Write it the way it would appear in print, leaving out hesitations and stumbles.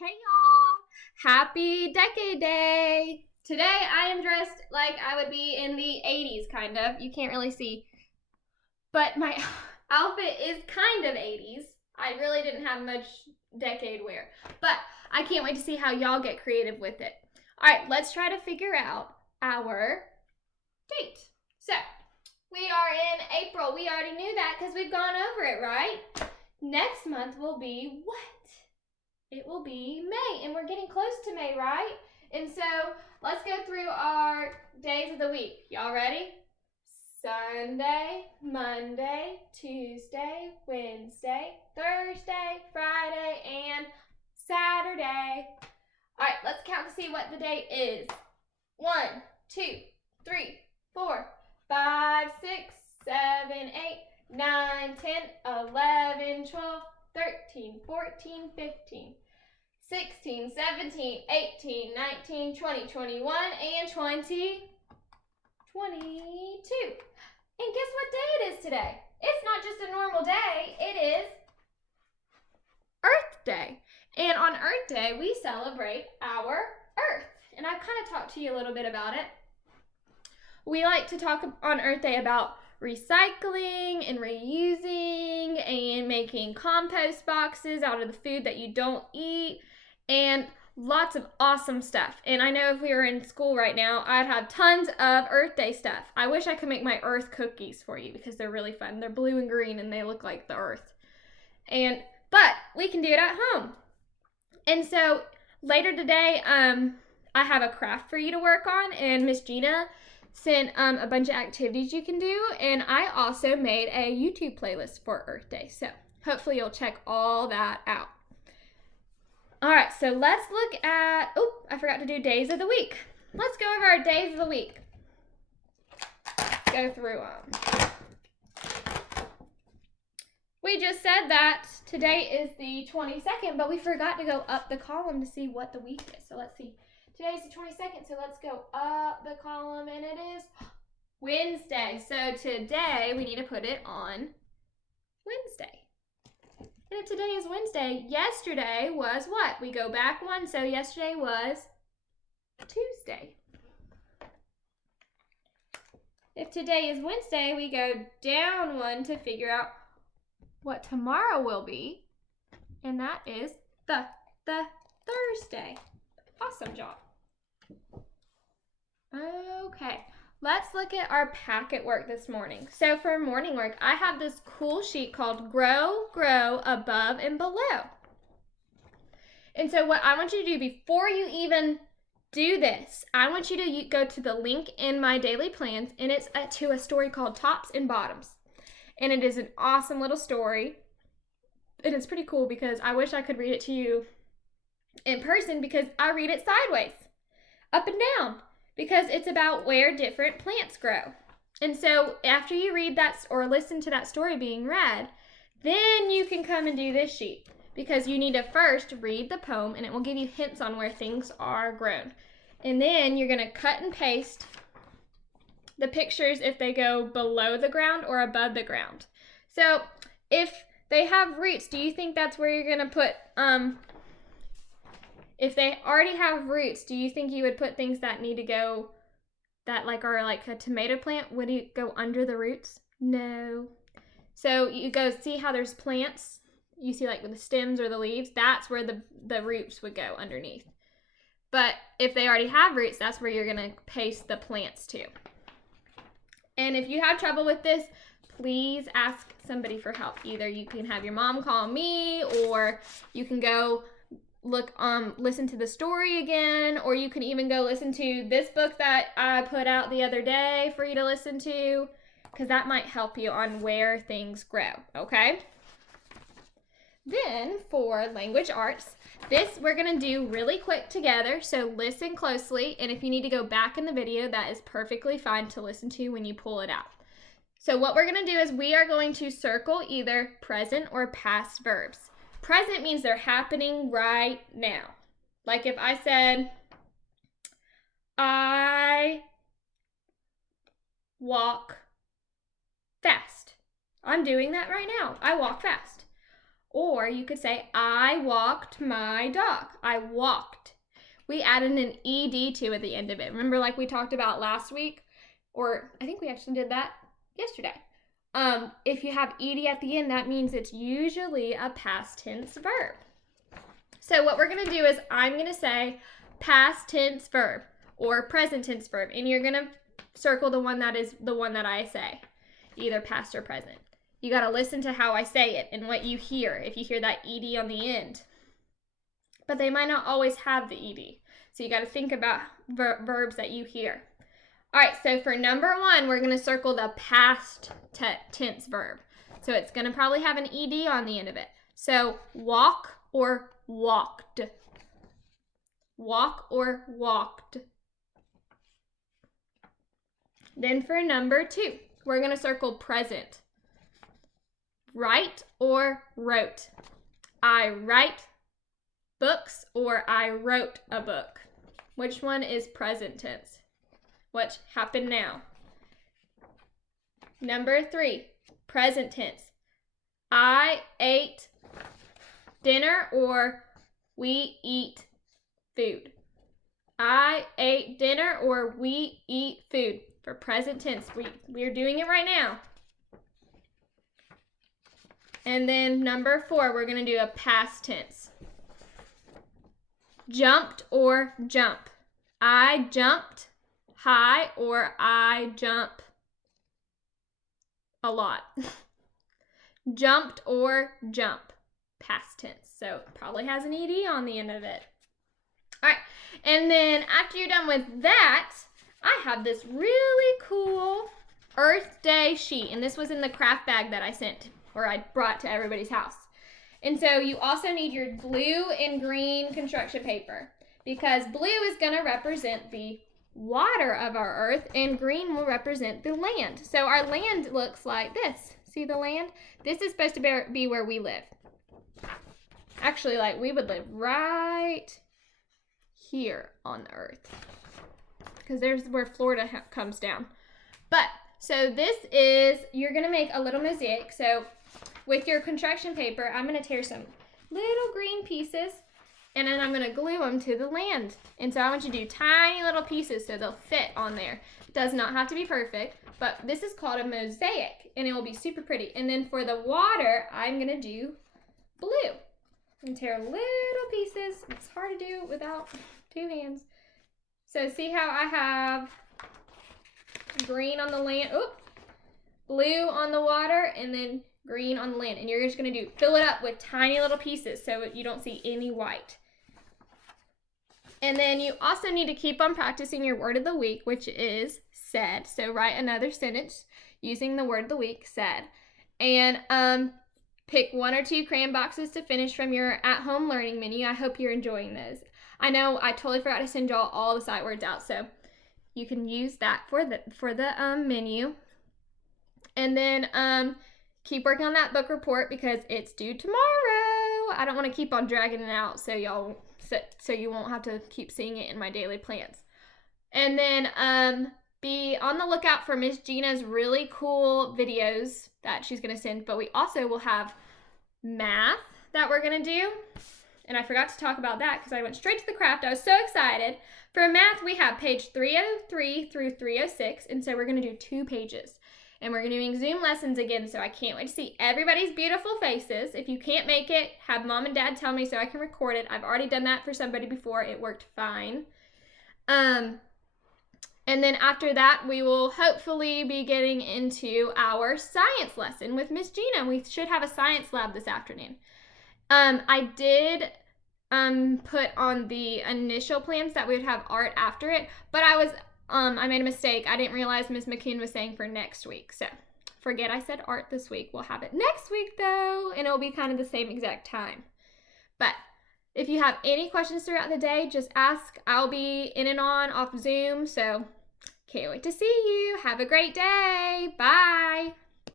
Hey y'all! Happy Decade Day! Today I am dressed like I would be in the 80s, kind of. You can't really see. But my outfit is kind of 80s. I really didn't have much decade wear. But I can't wait to see how y'all get creative with it. Alright, let's try to figure out our date. So, we are in April. We already knew that because we've gone over it, right? Next month will be what? It will be May, and we're getting close to May, right? And so let's go through our days of the week. Y'all ready? Sunday, Monday, Tuesday, Wednesday, Thursday, Friday, and Saturday. All right, let's count to see what the date is. 1, 2, 3, 4, 5, 6, 7, 8, 9, 10, 11, 12, 13, 14, 15, 16, 17, 18, 19, 20, 21, and 20, 22. And guess what day it is today? It's not just a normal day, it is Earth Day. And on Earth Day, we celebrate our Earth. And I've kind of talked to you a little bit about it. We like to talk on Earth Day about recycling and reusing and making compost boxes out of the food that you don't eat and lots of awesome stuff. And I know if we were in school right now, I'd have tons of Earth Day stuff. I wish I could make my Earth cookies for you because they're really fun. They're blue and green and they look like the Earth. But we can do it at home. And so later today, I have a craft for you to work on, and Miss Gina sent a bunch of activities you can do, and I also made a YouTube playlist for Earth Day, so hopefully you'll check all that out. All right, so let's look at, I forgot to do days of the week. Let's go over our days of the week. Go through them. We just said that today is the 22nd, but we forgot to go up the column to see what the week is. So let's see. Today's the 22nd, so let's go up the column, and it is Wednesday. So today we need to put it on Wednesday. And if today is Wednesday, yesterday was what? We go back one, so yesterday was Tuesday. If today is Wednesday, we go down one to figure out what tomorrow will be, and that is the Thursday. Awesome job. Okay, let's look at our packet work this morning. So for morning work, I have this cool sheet called Grow, Above and Below. And so what I want you to do before you even do this, I want you to go to the link in my daily plans, and it's to a story called Tops and Bottoms. And it is an awesome little story. And it's pretty cool because I wish I could read it to you in person because I read it sideways, up and down, because it's about where different plants grow. And so after you read that or listen to that story being read, then you can come and do this sheet because you need to first read the poem and it will give you hints on where things are grown. And then you're going to cut and paste the pictures if they go below the ground or above the ground. So if they have roots, do you think that's where you're going to put, if they already have roots, do you think you would put things that need to go, that are like a tomato plant, would it go under the roots? No. So you go see how there's plants, you see like with the stems or the leaves, that's where the roots would go underneath. But if they already have roots, that's where you're going to paste the plants to. And if you have trouble with this, please ask somebody for help. Either you can have your mom call me, or you can go listen to the story again, or you can even go listen to this book that I put out the other day for you to listen to, because that might help you on where things grow, okay? Then for language arts, this we're going to do really quick together, so listen closely, and if you need to go back in the video, that is perfectly fine to listen to when you pull it out. So what we're going to do is we are going to circle either present or past verbs. Present means they're happening right now. Like if I said, I walk fast. I'm doing that right now. I walk fast. Or you could say, I walked my dog. I walked. We added an ED to at the end of it. Remember, like we talked about last week? Or I think we actually did that yesterday. If you have ED at the end, that means it's usually a past tense verb. So what we're going to do is I'm going to say past tense verb or present tense verb. And you're going to circle the one that is the one that I say, either past or present. You got to listen to how I say it and what you hear, if you hear that ED on the end. But they might not always have the ED. So you got to think about verbs that you hear. All right, so for number 1, we're going to circle the past tense verb. So it's going to probably have an ED on the end of it. So walk or walked. Walk or walked. Then for number 2, we're going to circle present. Write or wrote. I write books or I wrote a book. Which one is present tense? What happened now? Number 3, present tense. I ate dinner or we eat food. I ate dinner or we eat food. For present tense, we're doing it right now. And then number 4, we're going to do a past tense. Jumped or jump. I jumped high or I jump a lot. Jumped or jump. Past tense. So it probably has an ED on the end of it. All right. And then after you're done with that, I have this really cool Earth Day sheet. And this was in the craft bag that I sent, or I brought to everybody's house. And so you also need your blue and green construction paper, because blue is going to represent the water of our earth and green will represent the land. So our land looks like this. See the land? This is supposed to be where we live. Actually, like we would live right here on the earth, because there's where Florida comes down. But so this is, you're going to make a little mosaic. So with your construction paper, I'm going to tear some little green pieces and then I'm going to glue them to the land. And so I want you to do tiny little pieces so they'll fit on there. It does not have to be perfect, but this is called a mosaic and it will be super pretty. And then for the water, I'm going to do blue and tear little pieces. It's hard to do without 2 hands. So see how I have green on the land, blue on the water, and then green on the land. And you're just going to fill it up with tiny little pieces so you don't see any white. And then you also need to keep on practicing your word of the week, which is said. So write another sentence using the word of the week, said. And pick 1 or 2 crayon boxes to finish from your at-home learning menu. I hope you're enjoying those. I know I totally forgot to send y'all all the sight words out, so you can use that for the menu. And then keep working on that book report because it's due tomorrow. I don't want to keep on dragging it out so you won't have to keep seeing it in my daily plans. And then be on the lookout for Miss Gina's really cool videos that she's going to send. But we also will have math that we're going to do. And I forgot to talk about that because I went straight to the craft. I was so excited. For math, we have page 303 through 306. And so we're going to do 2 pages. And we're doing Zoom lessons again, so I can't wait to see everybody's beautiful faces. If you can't make it, have Mom and Dad tell me so I can record it. I've already done that for somebody before. It worked fine. And then after that, we will hopefully be getting into our science lesson with Miss Gina. We should have a science lab this afternoon. I did put on the initial plans that we would have art after it, but I made a mistake. I didn't realize Ms. McCune was saying for next week. So forget I said art this week. We'll have it next week though, and it'll be kind of the same exact time. But if you have any questions throughout the day, just ask. I'll be in and on off Zoom, so can't wait to see you. Have a great day. Bye.